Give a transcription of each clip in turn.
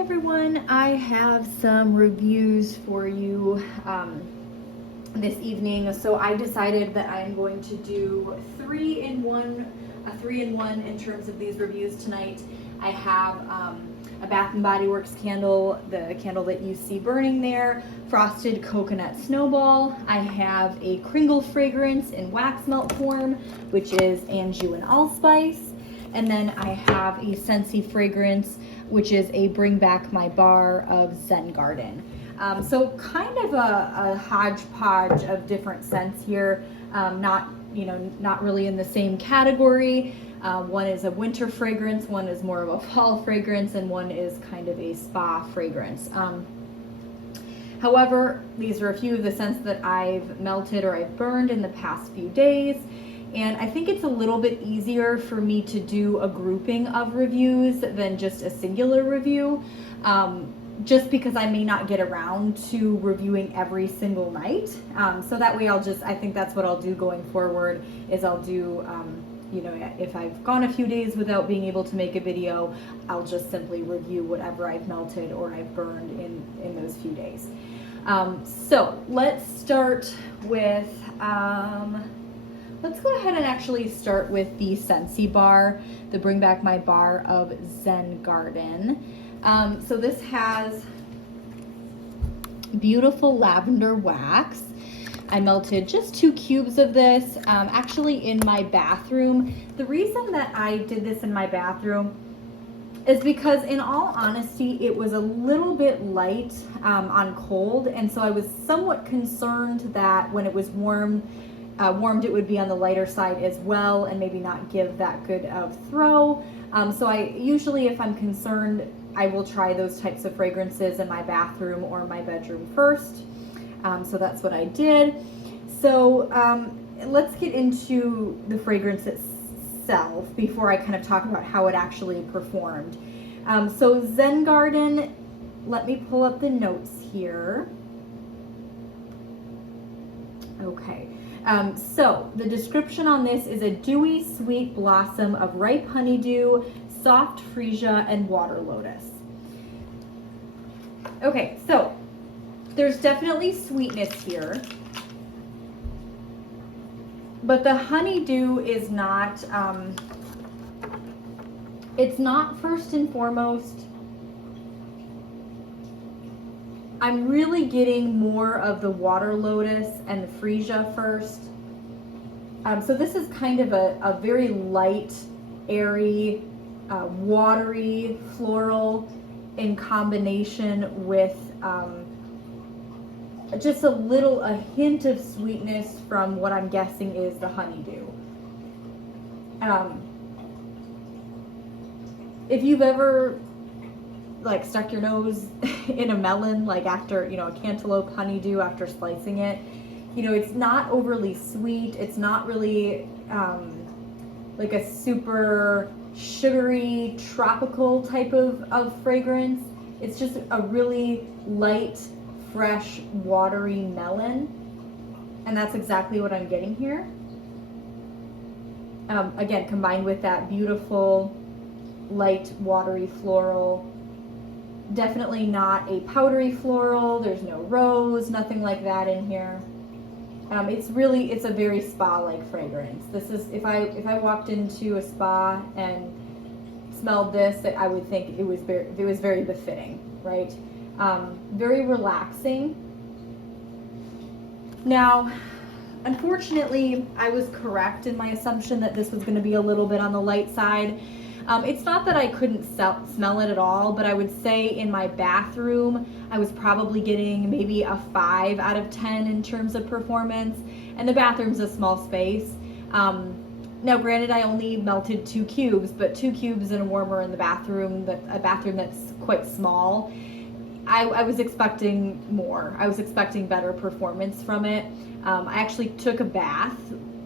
everyone, I have some reviews for you this evening. So I decided that I'm going to do a three in one in terms of these reviews tonight. I have a Bath & Body Works candle, the candle that you see burning there, Frosted Coconut Snowball. I have a Kringle fragrance in wax melt form, which is Anjou and Allspice. And then I have a Scentsy fragrance, which is a Bring Back My Bar of Zen Garden. So kind of a hodgepodge of different scents here, not really in the same category. One is a winter fragrance, one is more of a fall fragrance, and one is kind of a spa fragrance. However, these are a few of the scents that I've melted or I've burned in the past few days. And I think it's a little bit easier for me to do a grouping of reviews than just a singular review, just because I may not get around to reviewing every single night. So that way I think that's what I'll do going forward, is I'll do, if I've gone a few days without being able to make a video, I'll just simply review whatever I've melted or I've burned in those few days. So let's start with, let's go ahead and actually start with the Scentsy bar, the Bring Back My Bar of Zen Garden. So this has beautiful lavender wax. I melted just 2 cubes of this, actually in my bathroom. The reason that I did this in my bathroom is because, in all honesty, it was a little bit light on cold, and so I was somewhat concerned that when it was warmed, it would be on the lighter side as well and maybe not give that good of throw. So I usually, if I'm concerned, I will try those types of fragrances in my bathroom or my bedroom first. So that's what I did. So let's get into the fragrance itself before I kind of talk about how it actually performed. So Zen Garden, let me pull up the notes here. Okay. So the description on this is a dewy, sweet blossom of ripe honeydew, soft freesia, and water lotus. Okay, so there's definitely sweetness here, but the honeydew is not, it's not first and foremost. I'm really getting more of the water lotus and the freesia first. So this is kind of a very light, airy, watery floral in combination with just a hint of sweetness from what I'm guessing is the honeydew. If you've ever stuck your nose in a melon, after, a cantaloupe honeydew after slicing it, it's not overly sweet. It's not really like a super sugary tropical type of fragrance. It's just a really light, fresh, watery melon, and that's exactly what I'm getting here. Again, combined with that beautiful light, watery floral. Definitely not a powdery floral. There's no rose, nothing like that in here. It's a very spa-like fragrance. This is, if I walked into a spa and smelled this, I would think it was very befitting, right? Very relaxing. Now, unfortunately, I was correct in my assumption that this was going to be a little bit on the light side. It's not that I couldn't smell it at all, but I would say in my bathroom, I was probably getting maybe a 5 out of 10 in terms of performance, and the bathroom's a small space. Now granted, I only melted 2 cubes, but 2 cubes in a warmer in the bathroom, a bathroom that's quite small, I was expecting more. I was expecting better performance from it. I actually took a bath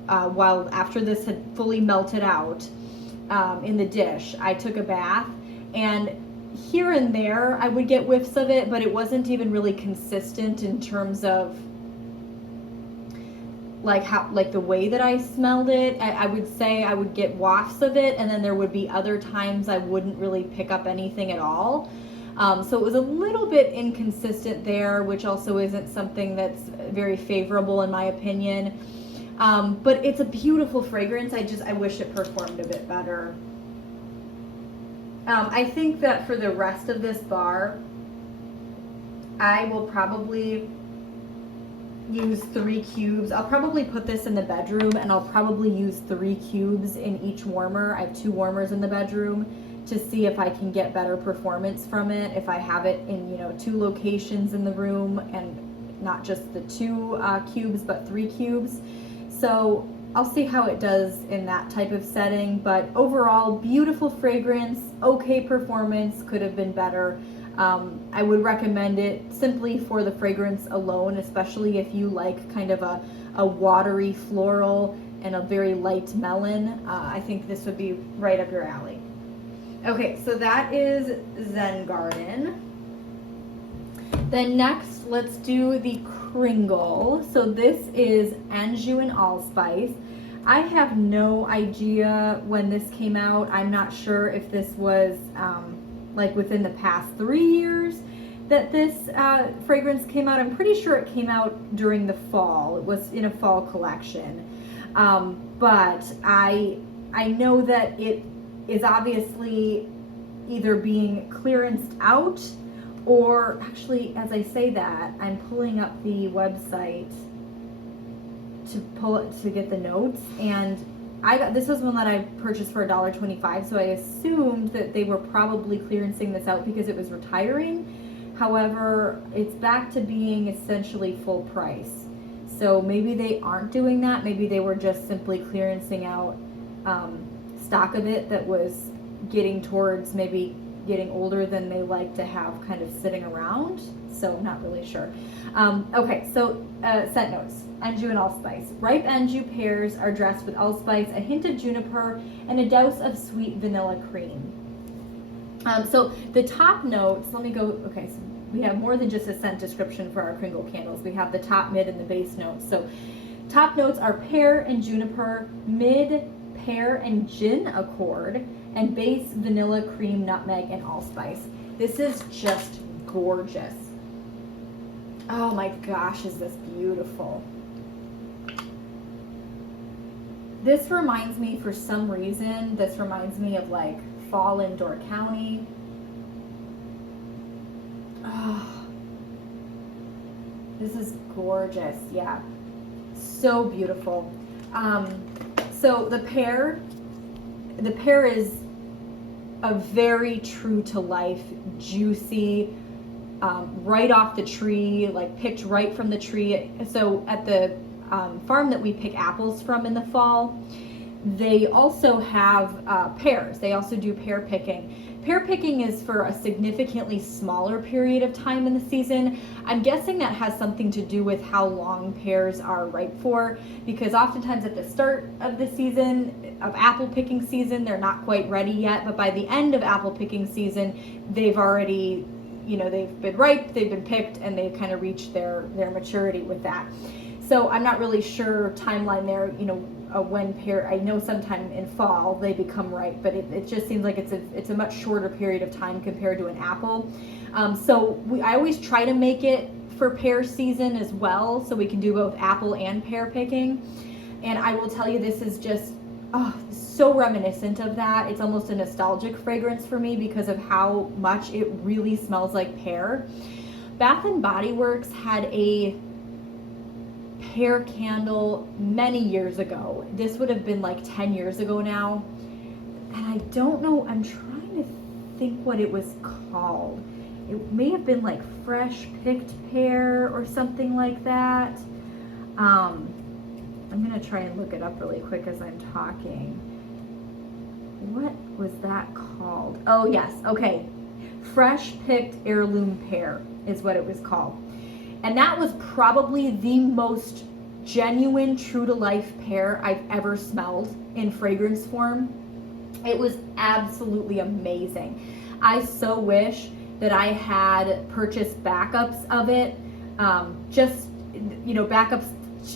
after this had fully melted out. In the dish, I took a bath, and here and there I would get whiffs of it, but it wasn't even really consistent in terms of the way that I smelled it. I would say I would get wafts of it, and then there would be other times I wouldn't really pick up anything at all. So it was a little bit inconsistent there, which also isn't something that's very favorable in my opinion. But it's a beautiful fragrance. I wish it performed a bit better. I think that for the rest of this bar, I will probably use 3 cubes. I'll probably put this in the bedroom, and I'll probably use 3 cubes in each warmer. I have 2 warmers in the bedroom to see if I can get better performance from it. If I have it in, 2 locations in the room, and not just the 2 cubes, but 3 cubes. So I'll see how it does in that type of setting, but overall, beautiful fragrance, okay performance, could have been better. I would recommend it simply for the fragrance alone, especially if you like kind of a watery floral and a very light melon. I think this would be right up your alley. Okay, so that is Zen Garden. Then next, let's do the Kringle. So this is Anjou and Allspice. I have no idea when this came out. I'm not sure if this was like within the past 3 years that this fragrance came out. I'm pretty sure it came out during the fall. It was in a fall collection. But I know that it is obviously either being clearanced out, or actually, as I say that, I'm pulling up the website to get the notes, and this was one that I purchased for $1.25, so I assumed that they were probably clearancing this out because it was retiring. However, it's back to being essentially full price. So maybe they aren't doing that. Maybe they were just simply clearancing out stock of it that was getting towards maybe getting older than they like to have kind of sitting around. So not really sure. Okay, so scent notes. Anjou and Allspice. Ripe Anjou pears are dressed with allspice, a hint of juniper, and a douse of sweet vanilla cream. So the top notes, let me go, okay, so we have more than just a scent description for our Kringle candles. We have the top, mid, and the base notes. So top notes are pear and juniper, mid, pear and gin accord, and base, vanilla, cream, nutmeg, and allspice. This is just gorgeous. Oh my gosh, is this beautiful. This reminds me, for some reason, this reminds me of like fall in Door County. Oh, this is gorgeous. Yeah, so beautiful. So the pear is a very true to life, juicy, right off the tree, like picked right from the tree. So at the farm that we pick apples from in the fall, they also have pears. They also do pear picking. Pear picking is for a significantly smaller period of time in the season. I'm guessing that has something to do with how long pears are ripe for, because oftentimes at the start of the season, of apple picking season, they're not quite ready yet, but by the end of apple picking season, they've already, they've been ripe, they've been picked, and they've kind of reached their maturity with that. So I'm not really sure timeline there, when pear, I know sometime in fall they become ripe, but it just seems like it's a much shorter period of time compared to an apple. I always try to make it for pear season as well, so we can do both apple and pear picking. And I will tell you, this is just so reminiscent of that. It's almost a nostalgic fragrance for me because of how much it really smells like pear. Bath and Body Works had a pear candle many years ago. This would have been like 10 years ago now. And I don't know, I'm trying to think what it was called. It may have been like fresh picked pear or something like that. I'm gonna try and look it up really quick as I'm talking. What was that called? Oh yes, okay. Fresh picked heirloom pear is what it was called. And that was probably the most genuine, true to life pear I've ever smelled in fragrance form. It was absolutely amazing. I so wish that I had purchased backups of it, backups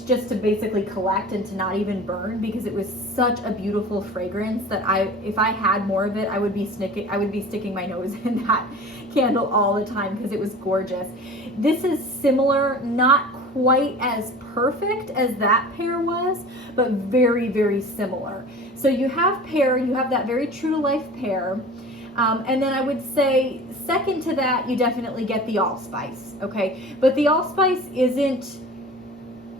just to basically collect and to not even burn, because it was such a beautiful fragrance that if I had more of it, I would be sticking my nose in that candle all the time because it was gorgeous. This is similar, not quite as perfect as that pear was, but very, very similar. So you have pear, you have that very true to life pear. And then I would say second to that, you definitely get the allspice, okay? But the allspice isn't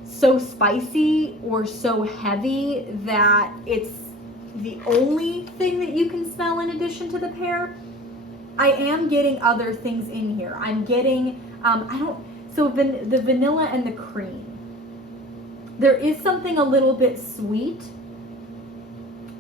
so spicy or so heavy that it's the only thing that you can smell in addition to the pear. I am getting other things in here. I'm getting, the vanilla and the cream. There is something a little bit sweet,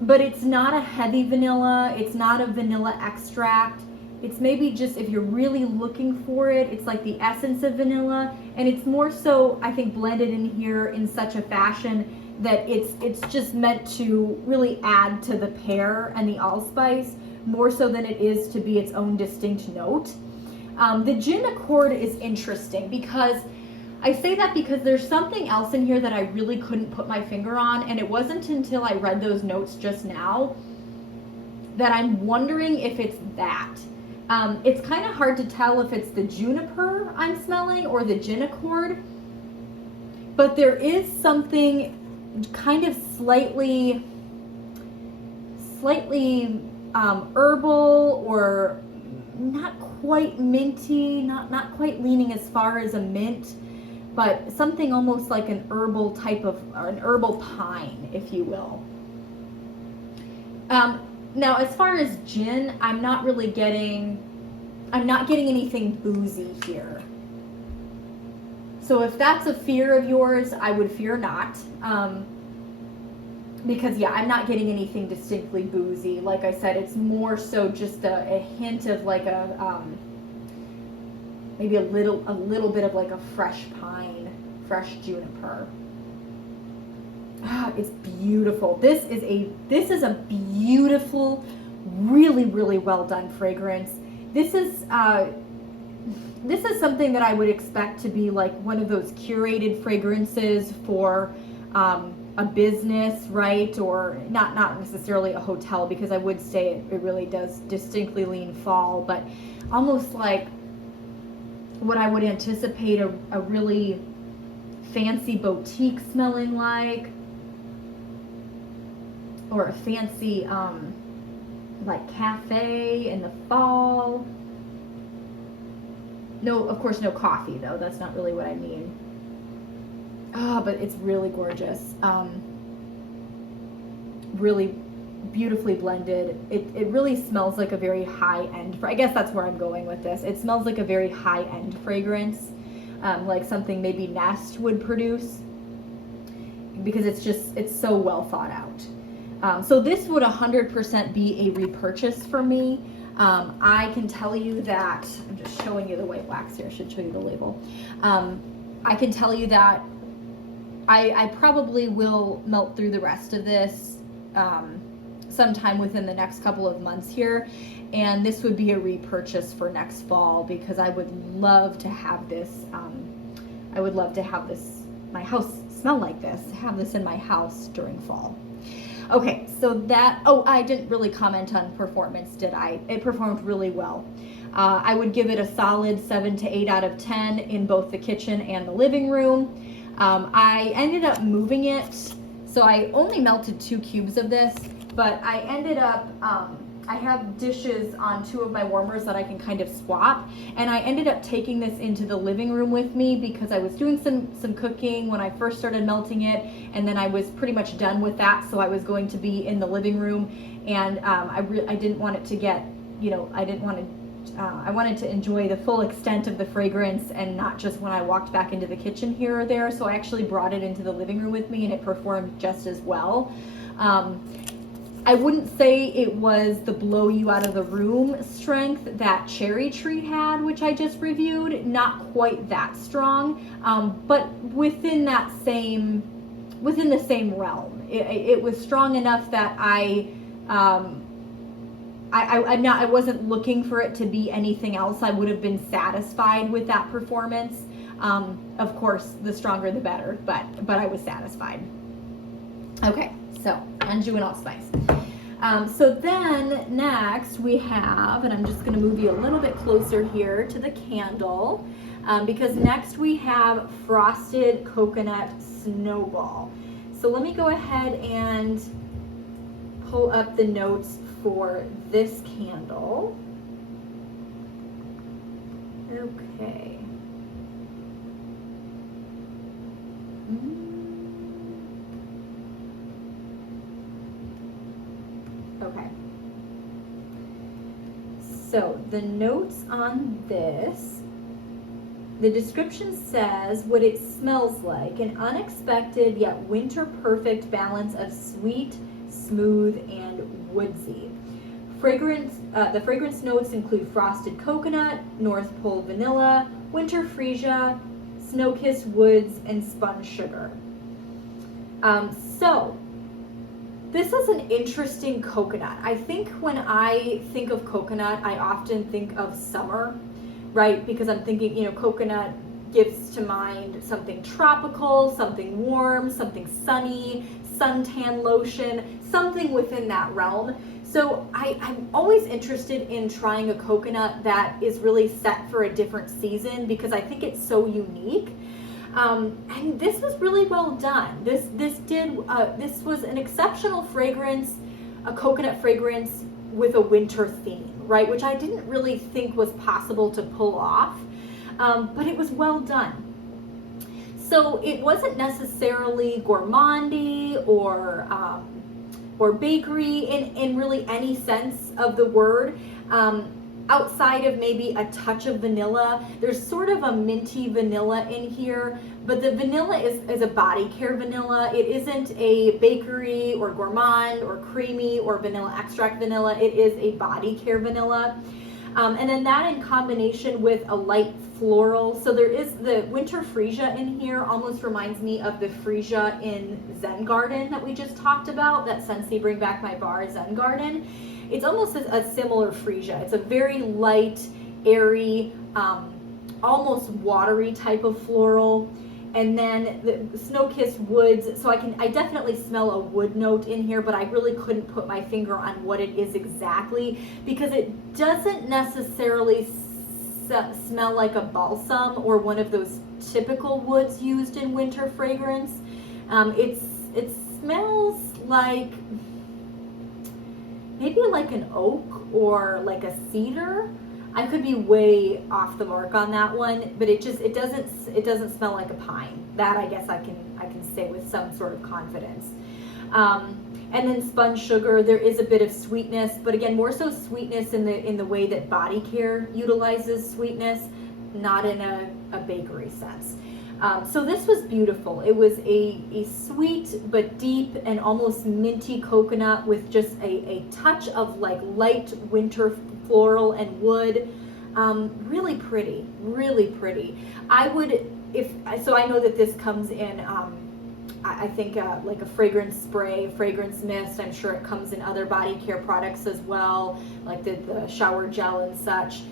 but it's not a heavy vanilla. It's not a vanilla extract. It's maybe just, if you're really looking for it, it's like the essence of vanilla, and it's more so, I think, blended in here in such a fashion that it's just meant to really add to the pear and the allspice more so than it is to be its own distinct note. The gin accord is interesting because I say that because there's something else in here that I really couldn't put my finger on, and it wasn't until I read those notes just now that I'm wondering if it's that. It's kind of hard to tell if it's the juniper I'm smelling or the gin accord, but there is something kind of slightly herbal, or not quite minty, not quite leaning as far as a mint, but something almost like an herbal type of, or an herbal pine, if you will. Now, as far as gin, I'm not getting anything boozy here. So if that's a fear of yours, I would fear not. Because yeah, I'm not getting anything distinctly boozy. Like I said, it's more so just a hint of like maybe a little bit of like a fresh pine, fresh juniper. Ah, it's beautiful. This is a beautiful, really, really well done fragrance. This is something that I would expect to be like one of those curated fragrances for a business, right? Or not necessarily a hotel, because I would say it really does distinctly lean fall, but almost like what I would anticipate a really fancy boutique smelling like, or a fancy like cafe in the fall. No, of course, no coffee though. That's not really what I mean. Oh, but it's really gorgeous. Really beautifully blended. It really smells like a very high-end, I guess that's where I'm going with this. It smells like a very high-end fragrance, like something maybe Nest would produce, because it's so well thought out. So this would 100% be a repurchase for me. I can tell you that, I'm just showing you the white wax here, I should show you the label. I can tell you that I probably will melt through the rest of this sometime within the next couple of months here, and this would be a repurchase for next fall, because I would love to have this, my house smell like this, have this in my house during fall. Okay, so that, I didn't really comment on performance, did I? It performed really well. I would give it a solid 7 to 8 out of 10 in both the kitchen and the living room. I ended up moving it, so I only melted 2 cubes of this, but I ended up, I have dishes on 2 of my warmers that I can kind of swap, and I ended up taking this into the living room with me because I was doing some cooking when I first started melting it, and then I was pretty much done with that, so I was going to be in the living room, and I didn't want it to get, I wanted to enjoy the full extent of the fragrance and not just when I walked back into the kitchen here or there, so I actually brought it into the living room with me, and it performed just as well. I wouldn't say it was the blow you out of the room strength that Cherry Tree had, which I just reviewed, not quite that strong, but within the same realm. It was strong enough that I wasn't looking for it to be anything else. I would have been satisfied with that performance. Of course, the stronger the better, but I was satisfied. Okay, so Anjou and Allspice. So then next we have, and I'm just going to move you a little bit closer here to the candle, because next we have Frosted Coconut Snowball. So let me go ahead and pull up the notes for this candle. Okay. Okay. So the notes on this, the description says what it smells like: an unexpected yet winter perfect balance of sweet, smooth, and woodsy. The fragrance notes include frosted coconut, North Pole vanilla, winter freesia, snow-kissed woods, and spun sugar. So this is an interesting coconut. I think when I think of coconut, I often think of summer, right? Because I'm thinking, coconut gives to mind something tropical, something warm, something sunny, suntan lotion, something within that realm. So I'm always interested in trying a coconut that is really set for a different season, because I think it's so unique. And this was really well done. This was an exceptional fragrance, a coconut fragrance with a winter theme, right? Which I didn't really think was possible to pull off, but it was well done. So it wasn't necessarily gourmandy or bakery in really any sense of the word. Outside of maybe a touch of vanilla, there's sort of a minty vanilla in here, but the vanilla is a body care vanilla. It isn't a bakery or gourmand or creamy or vanilla extract vanilla. It is a body care vanilla. And then that in combination with a light floral. So there is the winter freesia in here, almost reminds me of the freesia in Zen Garden that we just talked about, that Scentsy Bring Back My Bar Zen Garden. It's almost a similar freesia. It's a very light, airy, almost watery type of floral. And then the snow-kissed woods. So I definitely smell a wood note in here, but I really couldn't put my finger on what it is exactly, because it doesn't necessarily smell like a balsam or one of those typical woods used in winter fragrance. It smells like maybe like an oak or like a cedar. I could be way off the mark on that one, but it doesn't smell like a pine. That I guess I can say with some sort of confidence. And then spun sugar, there is a bit of sweetness, but again, more so sweetness in the way that body care utilizes sweetness, not in a bakery sense. So this was beautiful. It was a sweet but deep and almost minty coconut with just a touch of like light winter floral and wood. Really pretty, really pretty. I know that this comes in, I think like a fragrance spray, fragrance mist. I'm sure it comes in other body care products as well, like the shower gel and such,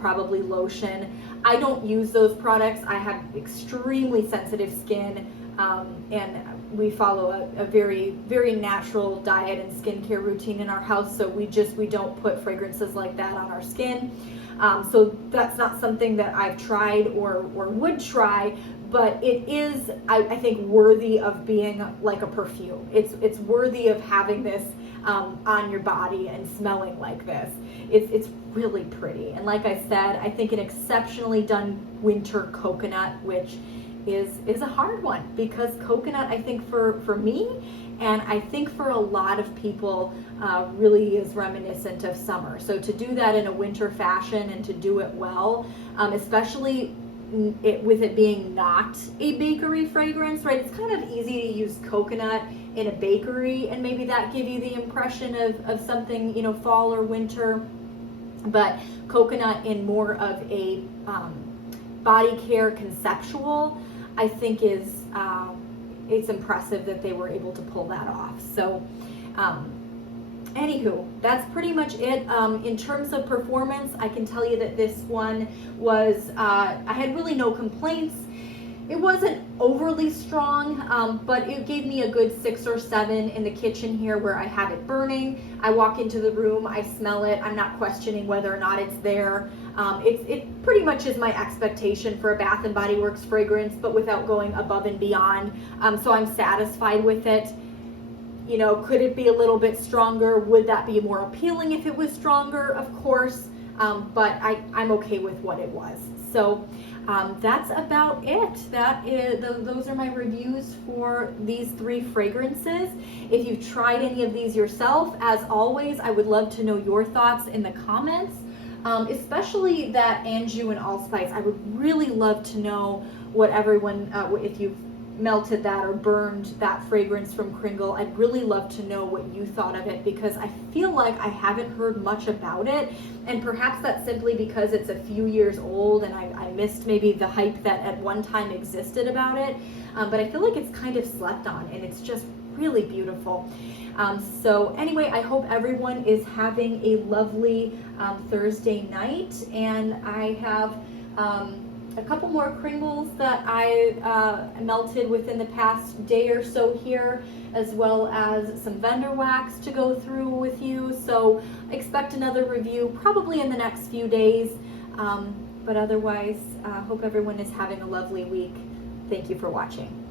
probably lotion. I don't use those products. I have extremely sensitive skin, and we follow a very, very natural diet and skincare routine in our house, so we don't put fragrances like that on our skin. So that's not something that I've tried or would try, but it is, I think, worthy of being like a perfume. It's worthy of having this on your body and smelling like this. It's really pretty. And like I said, I think an exceptionally done winter coconut, which is a hard one, because coconut, I think for me, and I think for a lot of people, really is reminiscent of summer. So to do that in a winter fashion and to do it well, especially with it being not a bakery fragrance, right? It's kind of easy to use coconut in a bakery and maybe that give you the impression of something, fall or winter. But coconut in more of a body care conceptual, I think is it's impressive that they were able to pull that off. So Anywho, that's pretty much it. In terms of performance, I can tell you that this one was, I had really no complaints. It wasn't overly strong, but it gave me a good 6 or 7 in the kitchen here where I have it burning. I walk into the room, I smell it, I'm not questioning whether or not it's there. It pretty much is my expectation for a Bath & Body Works fragrance, but without going above and beyond. So I'm satisfied with it. You know, could it be a little bit stronger? Would that be more appealing if it was stronger? Of course, but I'm okay with what it was. So that's about it. Those are my reviews for these 3 fragrances. If you've tried any of these yourself, as always, I would love to know your thoughts in the comments, especially that Anjou and Allspice. I would really love to know what everyone, if you've melted that or burned that fragrance from Kringle. I'd really love to know what you thought of it, because I feel like I haven't heard much about it, and perhaps that's simply because it's a few years old and I missed maybe the hype that at one time existed about it, but I feel like it's kind of slept on, and it's just really beautiful. So anyway, I hope everyone is having a lovely Thursday night, and I have a couple more Kringles that I melted within the past day or so here, as well as some vendor wax to go through with you. So expect another review probably in the next few days. But otherwise, hope everyone is having a lovely week. Thank you for watching.